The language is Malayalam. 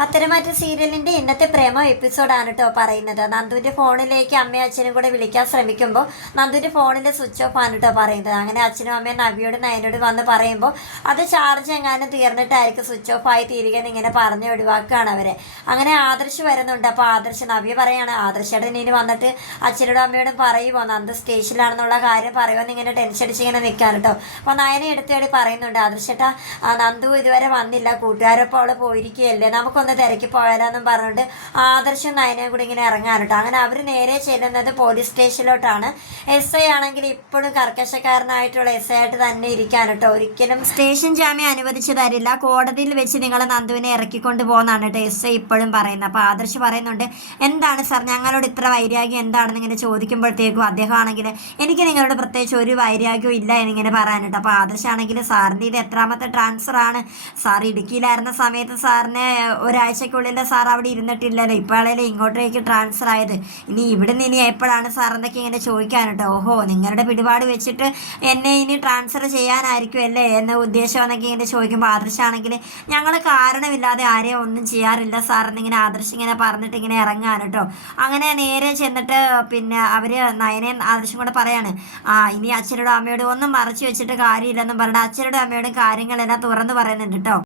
പത്തനംമാറ്റ സീരിയലിന്റെ ഇന്നത്തെ പ്രേമ എപ്പിസോഡാണ് കേട്ടോ പറയുന്നത്. നന്ദുവിന്റെ ഫോണിലേക്ക് അമ്മയും അച്ഛനും കൂടെ വിളിക്കാൻ ശ്രമിക്കുമ്പോൾ നന്ദുവിന്റെ ഫോണിന്റെ സ്വിച്ച് ഓഫ് ആണ് കേട്ടോ പറയുന്നത്. അങ്ങനെ അച്ഛനും അമ്മയും നവിയോട് നയനോട് വന്ന് പറയുമ്പോൾ അത് ചാർജ് എങ്ങാനും തീർന്നിട്ടായിരിക്കും സ്വിച്ച് ഓഫ് ആയി തീരുകയെന്ന് ഇങ്ങനെ പറഞ്ഞ് ഒഴിവാക്കുകയാണ് അവരെ. അങ്ങനെ ആദർശ് വരുന്നുണ്ട്. അപ്പോൾ ആദർശ് നവ്യ പറയാണ് ആദർശയുടെ ഇനി വന്നിട്ട് അച്ഛനോടും അമ്മയോടും പറയുമോ നന്ദു സ്റ്റേഷനിലാണെന്നുള്ള കാര്യം പറയുമെന്ന് ഇങ്ങനെ ടെൻഷൻ അടിച്ച് ഇങ്ങനെ നിൽക്കാൻ കേട്ടോ അപ്പോൾ നയനെ എടുത്തേടി പറയുന്നുണ്ട് ആദർശേട്ടാ നന്ദു ഇതുവരെ വന്നില്ല. കൂട്ടുകാരൊപ്പം അവൾ പോയിരിക്കുകയല്ലേ? നമുക്കൊന്ന് തിരക്കി പോയാലെന്നും പറഞ്ഞിട്ട് ആദർശം നയനയും കൂടി ഇങ്ങനെ ഇറങ്ങാൻ കേട്ടോ. അങ്ങനെ അവർ നേരെ ചെല്ലുന്നത് പോലീസ് സ്റ്റേഷനിലോട്ടാണ് എസ് ഐ ആണെങ്കിൽ ഇപ്പോഴും കർക്കശക്കാരനായിട്ടുള്ള എസ് ഐ ആയിട്ട് തന്നെ ഇരിക്കാൻ കേട്ടോ. ഒരിക്കലും സ്റ്റേഷൻ ജാമ്യം അനുവദിച്ചു തരില്ല കോടതിയിൽ വെച്ച് നിങ്ങൾ നന്ദുവിനെ ഇറക്കിക്കൊണ്ട് പോകുന്നതാണ് കേട്ടോ എസ് ഐ ഇപ്പോഴും പറയുന്നത്. അപ്പോൾ ആദർശ് പറയുന്നുണ്ട് എന്താണ് സാർ ഞങ്ങളോട് ഇത്ര വൈരാഗ്യം എന്താണെന്ന് ഇങ്ങനെ ചോദിക്കുമ്പോഴത്തേക്കും അദ്ദേഹം ആണെങ്കിൽ എനിക്ക് നിങ്ങളോട് പ്രത്യേകിച്ച് ഒരു വൈരാഗ്യവും ഇല്ല എന്നിങ്ങനെ പറയാനുണ്ട് അപ്പോൾ ആദർശാണെങ്കിൽ സാറിന്റെ ഇത് എത്രാമത്തെ ട്രാൻസ്ഫർ ആണ്. സാർ ഇടുക്കിയിലായിരുന്ന സമയത്ത് സാറിന് ഒരാഴ്ചക്കുള്ളിൽ സാർ അവിടെ ഇരുന്നിട്ടില്ലല്ലോ. ഇപ്പോഴല്ലേ ഇങ്ങോട്ടേക്ക് ട്രാൻസ്ഫർ ആയത്. ഇനി ഇവിടുന്ന് ഇനി എപ്പോഴാണ് സാർ എന്നൊക്കെ ഇങ്ങനെ ചോദിക്കാൻ കേട്ടോ ഓഹോ നിങ്ങളുടെ പിടിപാട് വെച്ചിട്ട് എന്നെ ഇനി ട്രാൻസ്ഫർ ചെയ്യാനായിരിക്കും അല്ലേ എന്ന ഉദ്ദേശം എന്നൊക്കെ ഇങ്ങനെ ചോദിക്കുമ്പോൾ ആദർശാണെങ്കിൽ ഞങ്ങൾ കാരണമില്ലാതെ ആരെയും ഒന്നും ചെയ്യാറില്ല സാർ എന്നിങ്ങനെ ആദർശം ഇങ്ങനെ പറഞ്ഞിട്ട് ഇങ്ങനെ ഇറങ്ങാൻ കേട്ടോ അങ്ങനെ നേരെ ചെന്നിട്ട് പിന്നെ അവർ നയനയും ആദർശം കൂടെ പറയാണ് ആ ഇനി അച്ഛനോടും അമ്മയോടും ഒന്നും മറച്ചു വെച്ചിട്ട് കാര്യമില്ലെന്നും പറഞ്ഞിട്ട് അച്ഛനോടും അമ്മയോടും കാര്യങ്ങളെല്ലാം തുറന്നു പറയുന്നുണ്ട് കേട്ടോ